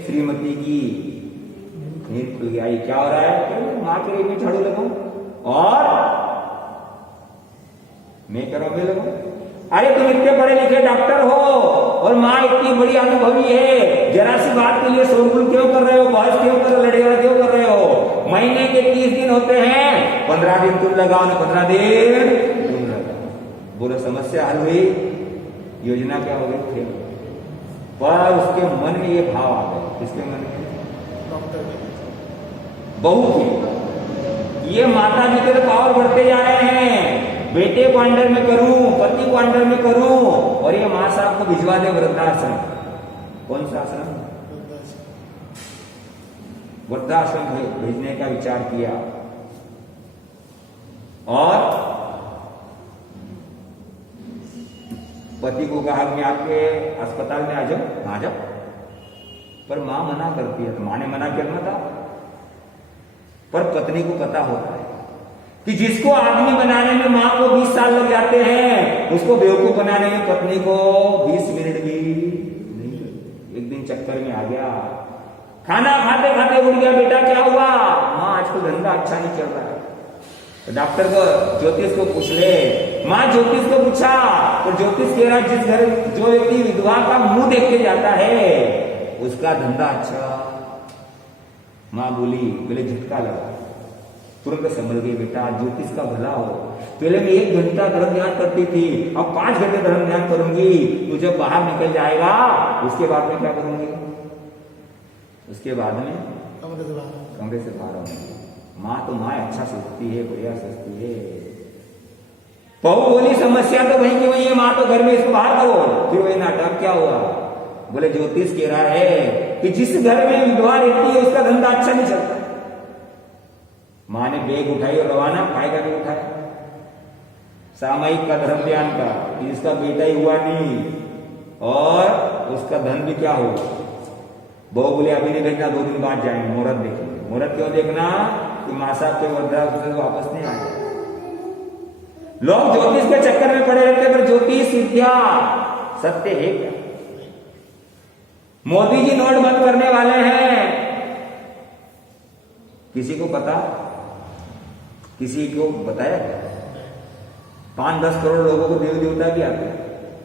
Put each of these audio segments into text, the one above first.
श्रीमती की नींद खुल गई। क्या हो रहा है? माँ के लिए भी झाड़ू लगाऊं और मैं करूं मैं लगाऊं। अरे तुम इतने पढ़े लिखे डॉक्टर हो और माँ इतनी बड़ी अनुभवी है, जरा सी बात के लिए शोरगुल क्यों कर रहे हो, बहस क्यों कर रहे हो, लड़ाई क्यों कर रहे हो? महीने के 30 दिन होते हैं, 15 दिन तुम लगाओ ना 15 दिन तुम लगाओ। बोलो समस्या हल हुई, योजना क्या हो गई थे? पर उसके मन में ये भाव आ गए। किसके मन में? बहू की। ये माता जी के पावर बढ़ते जा रहे हैं, बेटे को अंडर में करूं, पति को अंडर में करूं, और ये मां साहब को भिजवा दे वृद्धाश्रम। कौन सा आश्रम? वृद्धाश्रम भेजने का विचार किया और पति को कहा कि आपके अस्पताल में आ जाओ। पर मां मना करती है, तो मां ने मना करना था। पर पत्नी को पता होता है कि जिसको आदमी बनाने में मां को 20 साल लग जाते हैं, उसको बेवकूफ बनाने में पत्नी को 20 मिनट भी नहीं। एक दिन चक्कर में आ गया, खाना खाते खाते उठ गया, बेटा क्या हुआ? मां आजकल धंधा अच्छा नहीं चल रहा है। तो डॉक्टर को ज्योतिष को पूछ ले। मां ज्योतिष को पूछा तो ज्योतिष कह रहा है जिस घर जो व्यक्ति विधवा का मुंह देख के जाता है उसका धंधा अच्छा। मां बोले झटका लगा, तुरंत समझ गई, बेटा ज्योतिष का भला हो। पहले मैं 1 घंटा धर्म ध्यान करती थी, अब 5 घंटे धर्म ध्यान करूंगी। तू जब बाहर निकल जाएगा उसके बाद में क्या करूंगी? उसके बाद में कमरे से बाहर आऊंगी। माँ तो माँ अच्छा सोचती है, बढ़िया सोचती है। बहू बोली समस्या तो वही की वही है, माँ तो घर में इसको बाहर करो। फिर वही नाटक क्या हुआ? बोले ज्योतिष कह रहा है कि जिस घर में विधवा रहती है उसका धंधा अच्छा नहीं चलता। माँ ने बैग उठाई और रवाना, फायदा नहीं उठाया सामयिक का धर्म ध्यान का, कि इसका बेटा ही हुआ नहीं और उसका धन भी क्या हो। बहू बोले अभी नहीं भेजना, 2 दिन बाद जाएंगे, मुहूर्त देखेंगे। मुहूर्त क्यों देखना? कि माँ साहब के वृद्धाश्रम से वापस नहीं आए। लोग ज्योतिष के चक्कर में पड़े रहते, पर ज्योतिष विद्या सत्य है क्या? मोदी जी नोट बंद करने वाले हैं, किसी को पता? किसी को बताया? 5-10 करोड़ लोगों को देवी देवता भी आते हैं,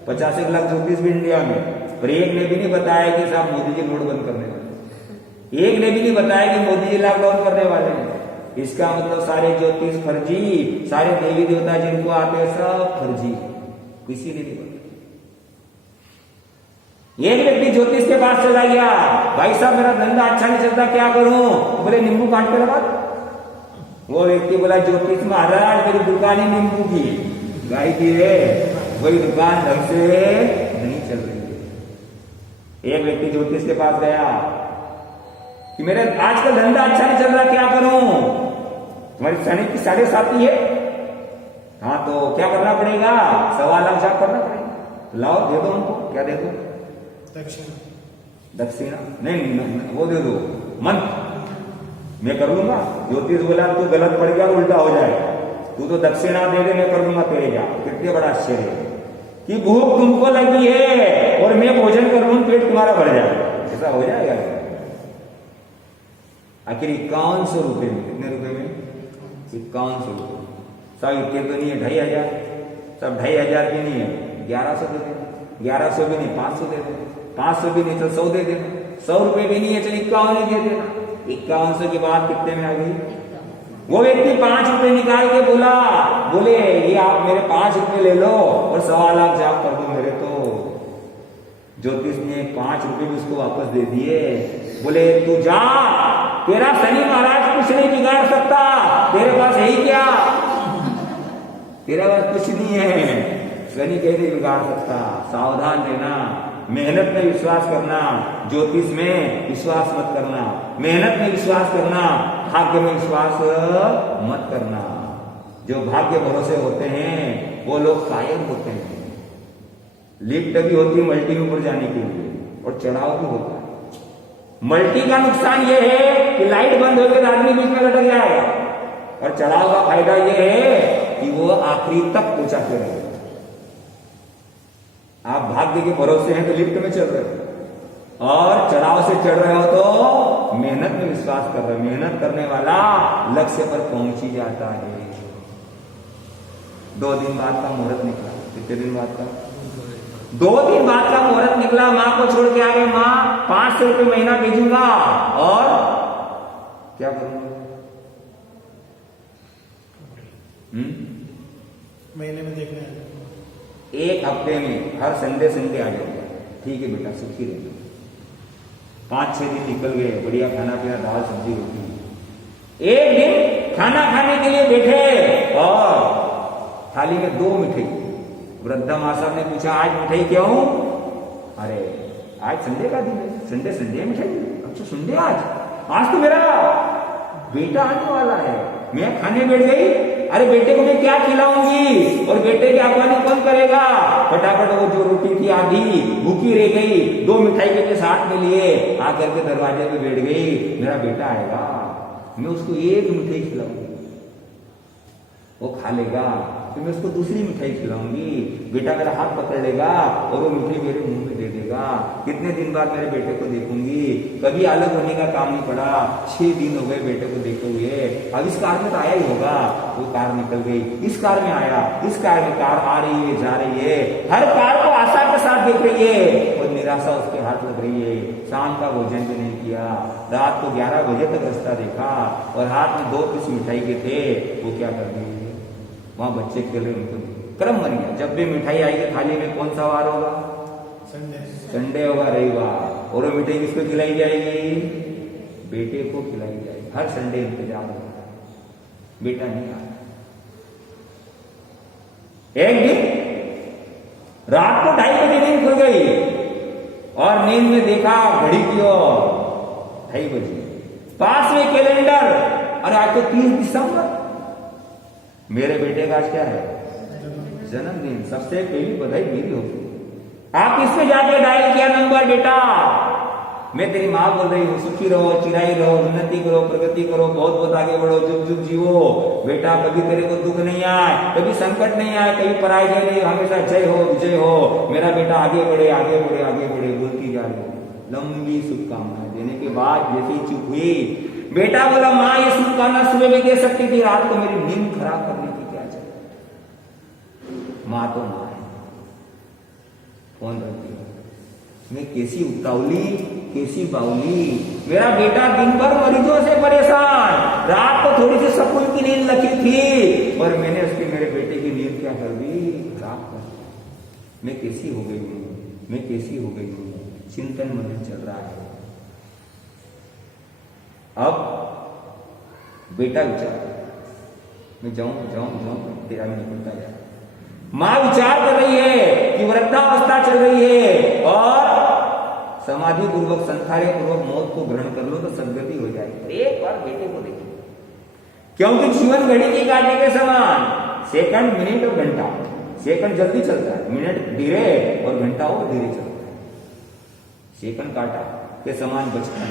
50 लाख ज्योतिष भी इंडिया में, पर एक ने भी नहीं बताया कि साहब मोदी जी नोट बंद करने वाले। एक ने भी नहीं बताया कि मोदी जी लॉकडाउन करने वाले हैं। इसका मतलब सारे ज्योतिष फर्जी, सारे देवी देवता जिनको आते हैं सब फर्जी, किसी ने नहीं बताया। एक व्यक्ति ज्योतिष के पास चला गया, भाई साहब मेरा धंधा अच्छा नहीं चलता, क्या करूं? बोले नींबू काट के लगा। वो व्यक्ति बोला ज्योतिष महाराज मेरी दुकान ही नींबू की गाय की है, वही दुकान ढंग से नहीं चल रही है। एक व्यक्ति ज्योतिष के पास गया कि मेरे आजकल धंधा अच्छा नहीं चल रहा, क्या करूं? तुम्हारी शनि की 7.5 है। हाँ तो क्या करना पड़ेगा? 1.25 लाख जाप करना पड़ेगा। लाओ दे दो हमको। क्या दे दो? दक्षिणा नहीं, वो दे दो मंत्र, मैं कर लूंगा। ज्योतिष बोला तू गलत पड़ गया, उल्टा हो जाए, तू तो दक्षिणा दे दे, मैं कर लूंगा तेरे जा। कितने बड़ा आश्चर्य कि भूख तुमको लगी है और मैं भोजन कर लूं, पेट तुम्हारा भर जाए, ऐसा हो जाएगा? आखिर 5100 रुपए में, कितने रुपए में? 5100 रुपए। सब इतने तो नहीं है, 2500, सब 2500 की नहीं है, 1100 दे देना। 1100 भी नहीं, 500 दे देना। 500 भी नहीं तो 100 दे देना। 100 रुपए भी नहीं है, चल 51 दे देना। 5100 के बाद कितने में आ गई? वो व्यक्ति 5 रुपए निकाल के बोले ये आप मेरे 5 रुपए ले लो और 1.25 लाख जाप कर दो मेरे। तो ज्योतिष ने 5 रुपए भी उसको वापस दे दिए। बोले तू जा, तेरा शनि महाराज कुछ नहीं बिगाड़ सकता, तेरे पास है ही क्या? तेरे पास कुछ नहीं है, शनि कैसे बिगाड़ सकता। सावधान रहना, मेहनत में विश्वास करना, ज्योतिष में विश्वास मत करना। मेहनत में विश्वास करना, भाग्य में विश्वास मत करना। जो भाग्य भरोसे होते हैं वो लोग कायम होते हैं। लिफ्ट भी होती है मल्टी में ऊपर जाने के लिए और चढ़ाव भी होता है। मल्टी का नुकसान ये है कि लाइट बंद हो गई तो आदमी बीच में लटक जाएगा, और चढ़ाव का फायदा ये है कि वो आखिरी तक पहुंचाते रहेगा। आप भाग्य के भरोसे हैं तो लिफ्ट में चल रहे हैं, और चढ़ाव से चढ़ रहे हो तो मेहनत में विश्वास कर रहे हो। मेहनत करने वाला लक्ष्य पर पहुंच ही जाता है। 2 दिन बाद का मुहूर्त निकला। कितने दिन बाद का? 2 दिन बाद का मुहूर्त निकला। माँ को छोड़ के आ गए। माँ 500 रुपये महीना भेजूंगा और क्या करूंगा? महीने में देखना है। 1 हफ्ते में हर संडे आ जाऊंगा। ठीक है बेटा, सुखी रहो। 5-6 दिन निकल गए। बढ़िया खाना पीना, दाल सब्जी रोटी। एक दिन खाना खाने के लिए बैठे और थाली में 2 मिठाई। वृद्धा माँ साहब ने पूछा, आज मिठाई क्यों? अरे आज संडे का दिन है, संडे मिठाई। अच्छा संडे आज तो मेरा बेटा आने वाला है। मैं खाने बैठ गई। अरे बेटे को मैं क्या खिलाऊंगी और बेटे की अगवानी कौन करेगा? फटाफट वो जो रोटी थी आधी भूखी रह गई, 2 मिठाई के साथ में लिए आकर के दरवाजे पे बैठ गई। मेरा बेटा आएगा, मैं उसको 1 मिठाई खिलाऊंगी, वो खा लेगा, फिर मैं उसको दूसरी मिठाई खिलाऊंगी। बेटा मेरा हाथ पकड़ लेगा और वो मिठाई मेरे मुंह में दे देगा। कितने दिन बाद मेरे बेटे को देखूंगी? कभी अलग होने का काम नहीं पड़ा। 6 दिन हो गए बेटे को देखे हुए। अब इस कार में तो आया ही होगा। वो कार निकल गई, इस कार में आया, इस कार में कार आ रही है, जा रही है। हर कार को आशा के साथ देख रही है और निराशा उसके हाथ लग रही है। शाम का भोजन भी नहीं किया। रात को 11 बजे तक रास्ता देखा और हाथ में 2 पीस मिठाई के थे। वो क्या कर गई? वहां बच्चे खेल रहे, उनको क्रम बन गया। जब भी मिठाई आएगी थाली में कौन सा वार होगा? संडे होगा, रविवार। और वो मिठाई किसको खिलाई जाएगी? बेटे को खिलाई जाएगी। हर संडे इंतजार होगा, बेटा नहीं आया। एक दिन रात को 2:30 बजे नींद खुल गई और नींद में देखा घड़ी की ओर 2:30 बजे। पास में कैलेंडर, अरे आज तो 30 दिसंबर, मेरे बेटे का आज क्या है? जन्मदिन। सबसे पहली बधाई मेरी होगी। आप इसमें जाके डायल किया नंबर, बेटा मैं तेरी माँ बोल रही हूँ, सुखी रहो, चिराई रहो, उन्नति करो, प्रगति करो, बहुत बहुत आगे बढ़ो, जुग जुग जीवो। बेटा कभी तेरे को दुख नहीं आए, कभी संकट नहीं आए, कभी पराजय नहीं, हमेशा जय हो, विजय हो। मेरा बेटा आगे बढ़े, आगे बढ़े, आगे बढ़े, बोलती जा रही। लंबी शुभकामनाएं देने के बाद जैसे चुप हुई, बेटा बोला, माँ ये शुभकामना सुबह में दे सकती थी, रात को मेरी नींद खराब करने की क्या जरूरत? माँ तो माँ है, कौन रखती है? मैं कैसी उतावली, कैसी बाउली। मेरा बेटा दिन भर मरीजों से परेशान, रात को थोड़ी सी सुकून की नींद लगी थी और मैंने उसकी, मेरे बेटे की नींद क्या कर दी? खराब कर दी। मैं कैसी हो गई हूँ, मैं कैसी हो गई हूँ? चिंतन मन चल रहा है। अब बेटा विचार, मैं जाऊं, तेरा भी निकलता जाए। मां विचार कर रही है कि वृद्धावस्था चल रही है और समाधि पूर्वक, संखारे पूर्वक मौत को ग्रहण कर लो तो सदगति हो जाएगी। एक बार बेटे को देखो, क्योंकि जीवन घड़ी के काटे के समान, सेकंड, मिनट और घंटा। सेकंड जल्दी चलता है, मिनट धीरे और घंटा और धीरे चलता है। सेकंड काटा के समान बचपन,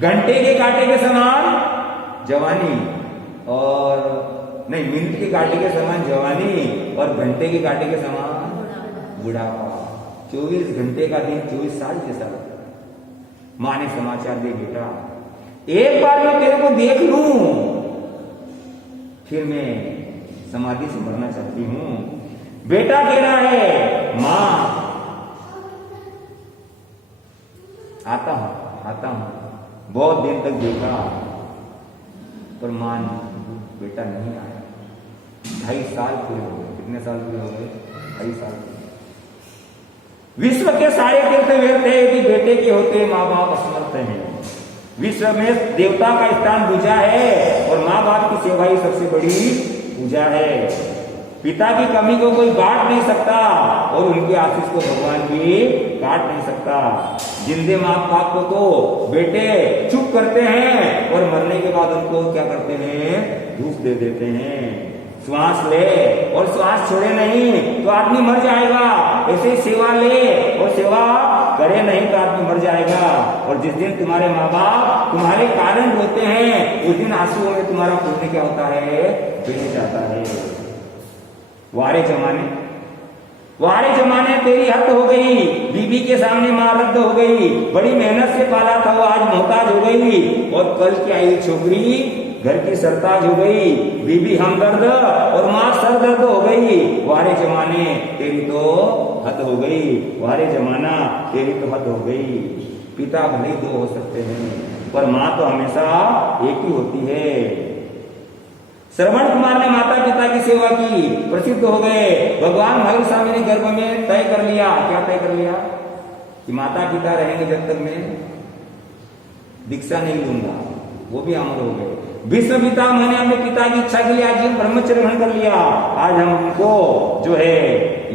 घंटे के काटे के समान जवानी, और नहीं, मिनट के काटे के समान जवानी और घंटे के काटे के समान बुढ़ापा। 24 घंटे का दिन 24 साल जैसा लगता है। मां ने समाचार दे, बेटा एक बार मैं तेरे को देख लूं, फिर मैं समाधि से मरना चाहती हूं। बेटा कह रहा है, मां आता हूं, बहुत दिन तक देखा पर मां, बेटा नहीं आया। 2.5 साल पूरे हो गए। कितने साल पूरे हो गए? 2.5 साल। विश्व के सारे तीर्थ व्यर्थ है यदि बेटे के होते माँ बाप असमर्थ हैं। विश्व में देवता का स्थान पूजा है और माँ बाप की सेवा ही सबसे बड़ी पूजा है। पिता की कमी को कोई बांट नहीं सकता और उनके आशीष को भगवान भी काट नहीं सकता। जिंदे माँ बाप को तो बेटे चुप करते हैं और मरने के बाद उनको क्या करते हैं? धूप दे देते हैं। श्वास ले और श्वास छोड़े नहीं तो आदमी मर जाएगा। ऐसे सेवा ले और सेवा करे नहीं तो आदमी मर जाएगा। और जिस दिन तुम्हारे माँ बाप तुम्हारे कारण रोते हैं, उस दिन आंसुओं में तुम्हारा पुण्य क्या होता है? बह जाता है। वारे जमाने वारे जमाने तेरी हद हो गई, बीबी के सामने मां रद्द हो गई, बड़ी मेहनत से पाला था वो आज मोहताज हो गई, और कल की आई छोकरी घर की सरताज हो गई, बीबी हमदर्द और मां सरदर्द हो गई। वारे जमाने तेरी तो हद हो गई, वारे जमाना तेरी तो हद हो गई। पिता भले ही दो हो सकते हैं, पर मां तो हमेशा एक ही होती है। श्रवण कुमार ने माता पिता की सेवा की, प्रसिद्ध हो गए। भगवान महावीर स्वामी ने गर्भ में तय कर लिया, क्या तय कर लिया कि माता पिता रहेंगे जब तक मैं दीक्षा नहीं लूंगा, वो भी अमर हो गए। विश्व पिता मैंने अपने पिता की इच्छा के लिए आज ब्रह्मचर्य ग्रहण कर लिया। आज हम उनको जो है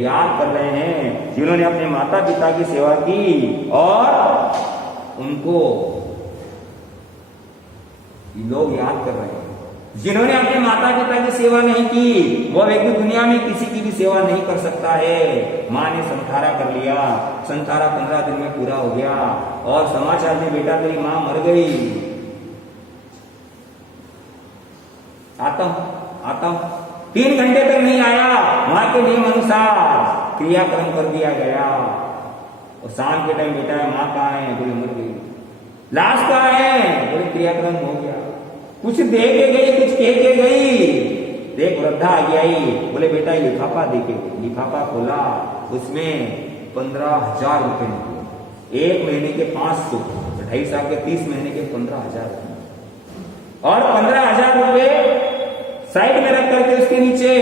याद कर रहे हैं, जिन्होंने अपने माता पिता की सेवा की, और उनको लोग याद कर रहे हैं। जिन्होंने अपने माता पिता की सेवा नहीं की, वह व्यक्ति दुनिया में किसी की भी सेवा नहीं कर सकता है। माँ ने संतारा कर लिया, संतारा 15 दिन में पूरा हो गया, और समाचार में बेटा तेरी माँ मर गई। आता हूं 3 घंटे तक नहीं आया, वहां के नियम अनुसार क्रियाक्रम कर दिया गया। और शाम के टाइम बेटा माँ कहाँ है, बोले मर गई। लाश कहाँ है, बोले क्रियाक्रम हो गया। कुछ दे के गई, कुछ कह के गई। देख वृद्धा आगे आई, बोले बेटा लिफाफा दे के गई। लिफाफा खोला, उसमें 15,000 रुपए निकले। 1 महीने के 500, 2.5 साल के 30 महीने के 15,000, और 15,000 रुपए साइड में रख करके उसके नीचे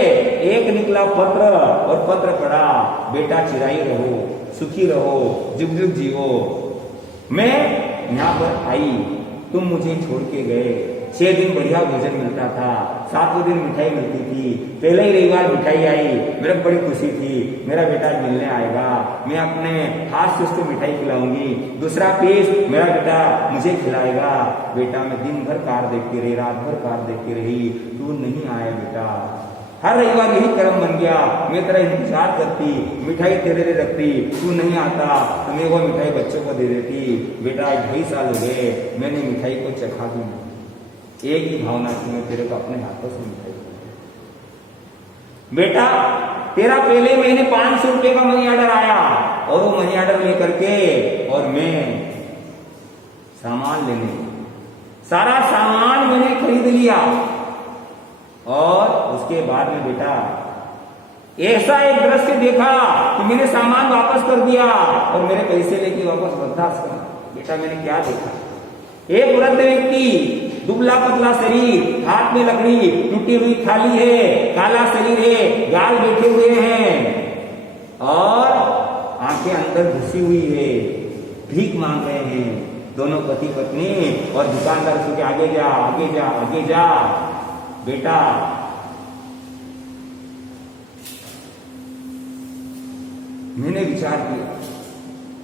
एक निकला पत्र, और पत्र पढ़ा, बेटा चिराई रहो, सुखी रहो, जुग जुग जियो। मैं यहाँ पर आई, तुम मुझे छोड़ के गए। 6 दिन बढ़िया भोजन मिलता था, 7वें दिन मिठाई मिलती थी। पहले ही रविवार मिठाई आई, मेरे को बड़ी खुशी थी, मेरा बेटा मिलने आएगा, मैं अपने हाथ से उसको मिठाई खिलाऊंगी, दूसरा पीस मेरा बेटा मुझे खिलाएगा। बेटा मैं दिन भर कार देखती रही, रात भर कार देखती रही, तू नहीं आया बेटा। हर रविवार यही कर्म बन गया, मैं तेरा इंतजार करती, मिठाई तेरे लिए रखती, तू नहीं आता तो मैं वो मिठाई बच्चों को दे देती। बेटा 2.5 साल हो गए, मैंने मिठाई को चखा दी। एक ही भावना थी, मैं तेरे को अपने हाथों से मिठाई। बेटा तेरा पहले महीने 500 रुपए का मनी ऑर्डर आया, और वो मनी ऑर्डर लेकर के और मैं सामान लेने, सारा सामान मैंने खरीद लिया। और उसके बाद में बेटा ऐसा एक दृश्य देखा कि मैंने सामान वापस कर दिया और मेरे पैसे लेके वापस वृद्धाश्रम। बेटा मैंने क्या देखा, एक वृद्ध व्यक्ति, दुबला पतला शरीर, हाथ में लकड़ी, टूटी हुई थाली है, काला शरीर है, गाल बैठे हुए हैं, और आंखें अंदर घुसी हुई है, भीख मांग रहे हैं। दोनों पति पत्नी, और दुकानदार उसके आगे जा, आगे जा, आगे जा। बेटा मैंने विचार किया,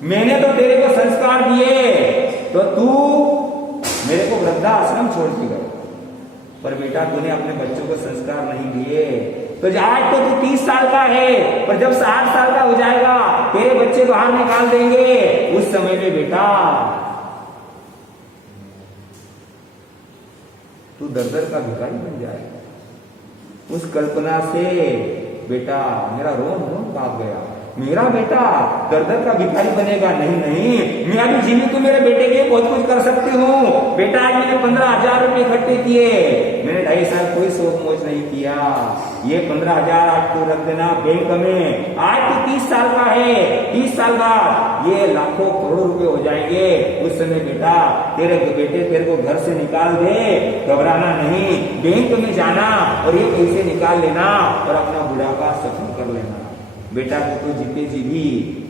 मैंने तो तेरे को संस्कार दिए, तो तू मेरे को वृद्धाश्रम छोड़ के गए। पर बेटा तूने अपने बच्चों को संस्कार नहीं दिए, तो आज तो तू 30 साल का है, पर जब 60 साल का हो जाएगा तेरे बच्चे बाहर निकाल देंगे। उस समय में बेटा तू दर-दर का भिखारी बन जाएगा। उस कल्पना से बेटा मेरा रोम रोम कांप गया। मेरा बेटा दर-दर का भिखारी बनेगा? नहीं नहीं, मैं अभी जीवित तो मेरे बेटे के लिए बहुत कुछ कर सकती हूँ। बेटा आज मैंने 15,000 रुपए इकट्ठे किए, मैंने 2.5 साल कोई शौक मौज नहीं किया। ये 15,000 आज तू रख देना बैंक में। आज तू 30 साल का है, 30 साल बाद ये लाखों करोड़ों रुपए हो जाएंगे। उस समय बेटा तेरे बेटे तेरे को घर से निकाल दे, घबराना नहीं, बैंक में जाना और ये पैसे निकाल लेना और अपना बुढ़ापा सफल कर लेना। बेटा को तो जीते जी भी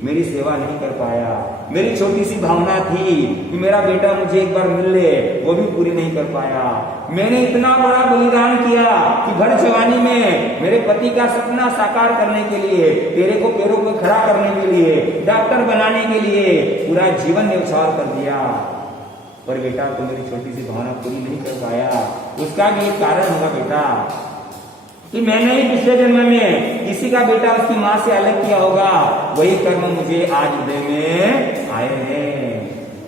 मेरी सेवा नहीं कर पाया। मेरी छोटी सी भावना थी कि मेरा बेटा मुझे एक बार मिल ले, वो भी पूरी नहीं कर पाया। मैंने इतना बड़ा बलिदान किया कि भर जवानी में मेरे पति का सपना साकार करने के लिए, तेरे को पैरों पे खड़ा करने के लिए, डॉक्टर बनाने के लिए पूरा जीवन न्यौछावर कर दिया। पर बेटा तो मेरी छोटी सी भावना पूरी नहीं कर पाया। उसका भी एक कारण होगा बेटा कि मैंने ही पिछले जन्म में किसी का बेटा उसकी माँ से अलग किया होगा। वही कर्म मुझे आज हृदय में आए हैं।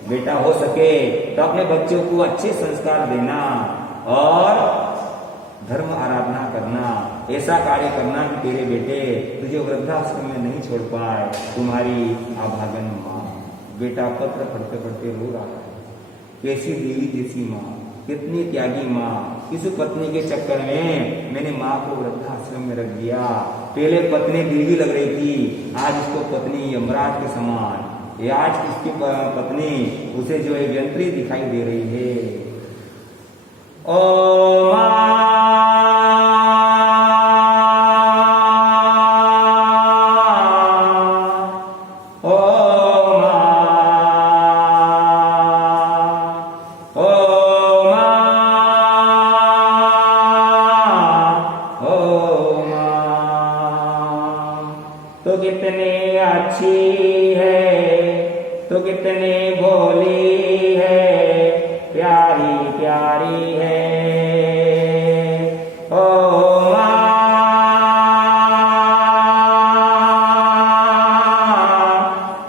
बेटा हो सके तो अपने बच्चों को अच्छे संस्कार देना और धर्म आराधना करना, ऐसा कार्य करना कि तेरे बेटे तुझे वृद्धाश्रम में नहीं छोड़ पाए। तुम्हारी अभागन माँ। बेटा पत्र पढ़ते पढ़ते रो रहा है। कैसी देवी जैसी माँ, कितनी त्यागी माँ। इस पत्नी के चक्कर में मैंने माँ को वृद्धाश्रम में रख दिया। पहले पत्नी देवी लग रही थी, आज इसको पत्नी यमराज के समान। ये आज इसकी पत्नी उसे जो है यंत्री दिखाई दे रही है। ओ माँ, तो कितनी अच्छी है, तो कितनी भोली है, प्यारी प्यारी है। ओ माँ,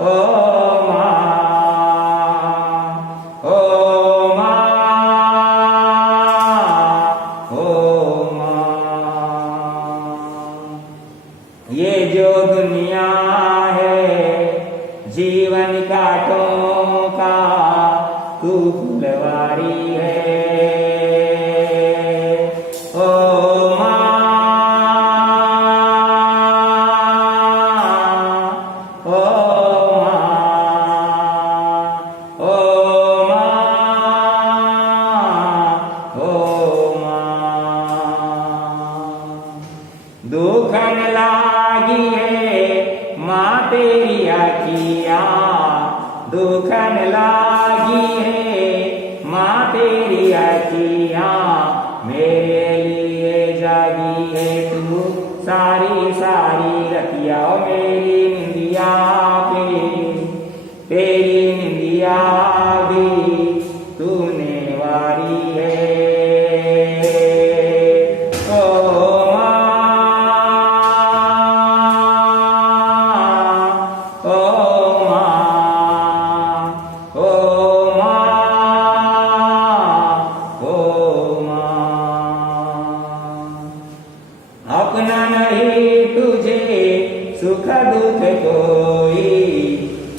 ओ माँ, ओ माँ, ओ माँ। ये जो दुनिया है जीवन कांटों का तू फुलवारी है। ओ माँ, ओ माँ, ओ माँ, ओ माँ। दुखन लागी है माँ तेरी अखियाँ, दुखन लागी है माँ तेरी अखियाँ। मेरे लिए जागी है तू सारी सारी रतिया। मेरी निंदिया पे तेरी निंदिया भी तूने वारी है। ओ माँ, ओ माँ, ओ माँ, ओ माँ। अपना नहीं तुझे सुख दुख कोई,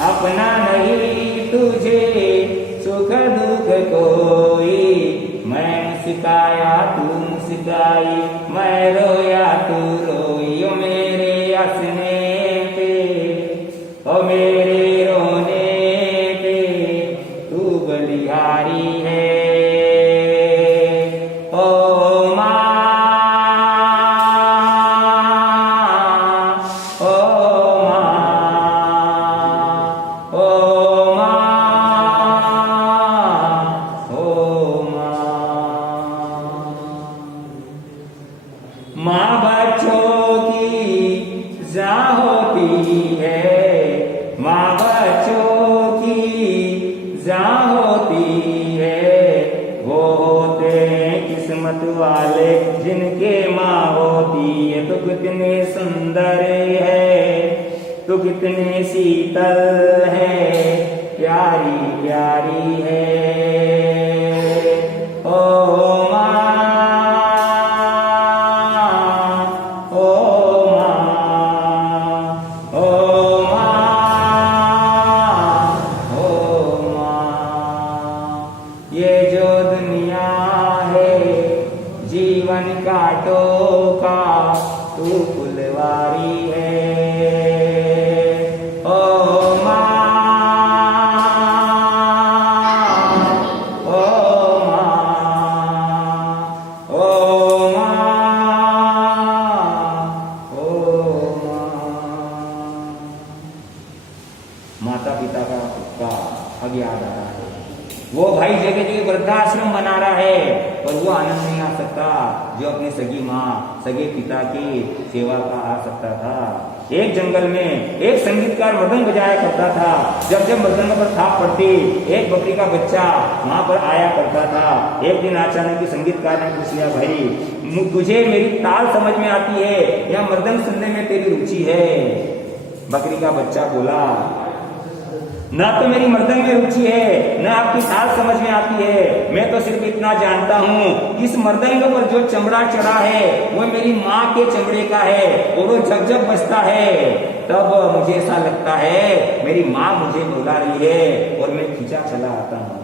अपना नहीं तुझे सुख दुख कोई। मैं मुस्काया तू मुस्काई, मैं रोया तू रोई। ओ मेरे हंसने पे, ओ मेरे रोने पे तू बलिहारी है। ओ माँ, ओ माँ, ओ माँ, ओ माँ। माँ बच्चों की जा होती है, माँ बच्चों की जा होती है। वो होते हैं किस्मत वाले जिनके माँ होती है। तो कितने सुंदर है, तो कितने शीतल है, प्यारी प्यारी है। ओ माँ, ओ माँ, ओ माँ, ओ माँ। ये जो दुनिया है जीवन कांटों का तू फुलवारी है। ओ माँ, ओ माँ, ओ माँ, ओ माँ। माता पिता का अब याद आ रहा है। वो भाई जगह जगह वृद्धाश्रम बना रहा है, पर वो आनंद नहीं आ सकता जो अपनी सगी माँ सगे पिता की सेवा का आ सकता था। एक जंगल में एक संगीतकार मृदंग बजाया करता था। जब जब मृदंग पर थाप पड़ती एक बकरी का बच्चा वहां पर आया करता था। एक दिन अचानक संगीतकार ने पूछ लिया, भाई तुझे मेरी ताल समझ में आती है या मृदंग सुनने में तेरी रुचि है? बकरी का बच्चा बोला, ना तो मेरी मर्दंग में रुचि है, ना आपकी साल समझ में आती है। मैं तो सिर्फ इतना जानता हूँ, इस मर्दंग पर जो चमड़ा चढ़ा है वो मेरी माँ के चमड़े का है, और वो जब जब बजता है तब मुझे ऐसा लगता है मेरी माँ मुझे बुला रही है, और मैं खींचा चला आता हूँ।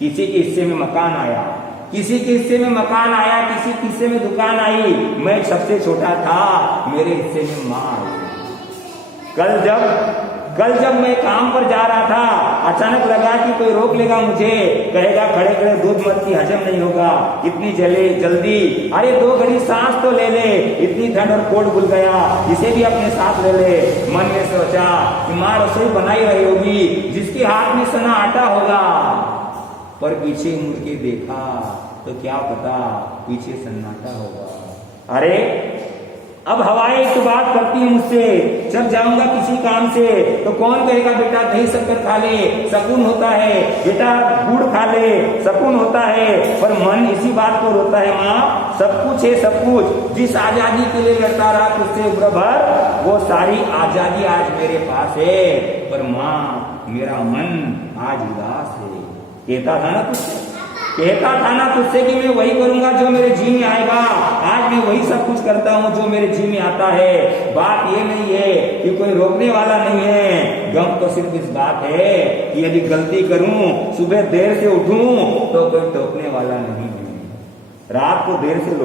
किसी के हिस्से में मकान आया, किसी के हिस्से में मकान आया, किसी के हिस्से में दुकान आई, मैं सबसे छोटा था, मेरे हिस्से में माँ आई। कल जब मैं काम पर जा रहा था, अचानक लगा कि कोई रोक लेगा मुझे, कहेगा खड़े खड़े दूध मत की, हजम नहीं होगा इतनी जल्दी, अरे 2 घड़ी सांस तो ले ले, इतनी ठंड और कोट भूल गया, इसे भी अपने साथ ले ले। मन में सोचा कि माँ रसोई बनाई रही होगी, जिसके हाथ में सना आटा होगा, पर पीछे मुड़ के देखा तो क्या पता पीछे सन्नाटा होगा। अरे अब हवाएं तो बात करती है मुझसे, जब जाऊंगा किसी काम से तो कौन कहेगा बेटा दही शक्कर खा ले सुकून होता है, बेटा गुड़ खा ले सुकून होता है, पर मन इसी बात को रोता है माँ सब कुछ है, सब कुछ जिस आजादी के लिए लड़ता रहा तुझसे उम्र भर, वो सारी आजादी आज मेरे पास है, पर माँ मेरा मन आज उदास है। कहता था ना तुझसे कि मैं वही करूंगा जो मेरे जी में आएगा, आज मैं वही सब कुछ करता हूँ जो मेरे जी में आता है। बात ये नहीं है कि कोई रोकने वाला नहीं है, गम तो सिर्फ इस बात है कि यदि गलती करूं, सुबह देर से उठूं तो कोई टोकने वाला नहीं है। रात को देर से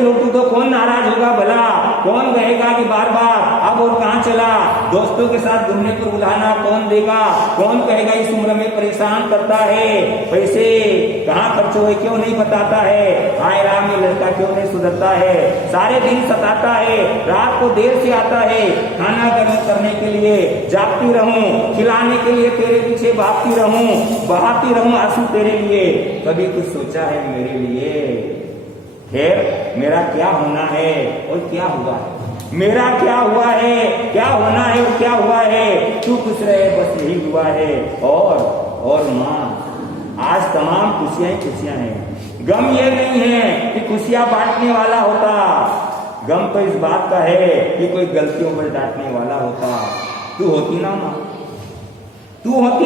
लौटूं तो कौन नाराज होगा भला, कौन कहेगा कि बार बार अब और कहाँ चला, दोस्तों के साथ घूमने पर बुलाना कौन देगा, कौन कहेगा इस उम्र में परेशान करता है, पैसे कहाँ खर्च हुए क्यों नहीं बताता है, हाय राम ये लड़का क्यों नहीं सुधरता है, सारे दिन सताता है, रात को देर से आता है, खाना गर्म करने के लिए जागती रहूं, खिलाने के लिए तेरे पीछे भागती रहूं आंसू तेरे लिए, कभी कुछ सोचा है मेरे लिए। खैर मेरा क्या होना है और क्या हुआ है, मेरा क्या हुआ है, क्या होना है और क्या हुआ है, तू खुश रहे बस यही हुआ है। और माँ आज तमाम खुशियां हैं, गम ये नहीं है कि खुशियां बांटने वाला होता, गम तो इस बात का है कि कोई गलतियों पर डांटने वाला होता। तू होती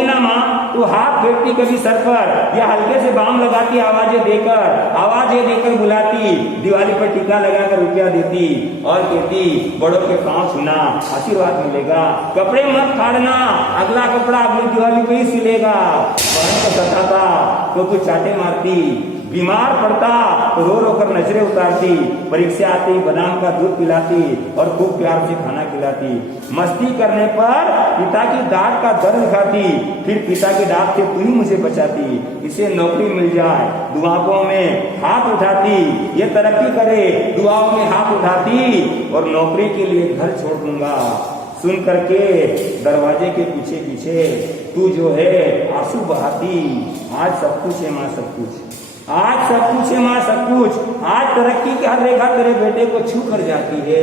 ना माँ, तू हाथ फेरती कभी सर पर, या हल्के से बाम लगाती, आवाजें देकर बुलाती, दिवाली पर टीका लगाकर रुपया देती और कहती बड़ों के पांव छूना आशीर्वाद मिलेगा, कपड़े मत फाड़ना, अगला कपड़ा अगली दिवाली पे ही सिलेगा। बहन को सताता तो तू चाटे मारती, बीमार पड़ता तो रो कर नजरें उतारती, परीक्षा आती बादाम का दूध पिलाती और खूब प्यार से खाना खिलाती, मस्ती करने पर पिता की डांट का दर्द खाती, फिर पिता की डांट से तू ही मुझे बचाती, इसे नौकरी मिल जाए दुआओं में हाथ उठाती, ये तरक्की करे दुआओं में हाथ उठाती, और नौकरी के लिए घर छोड़ दूंगा, सुन करके दरवाजे के पीछे पीछे तू जो है आंसू बहाती। आज सब कुछ है माँ, सब कुछ आज सब कुछ है माँ, सब कुछ आज तरक्की की हर रेखा तेरे बेटे को छू कर जाती है।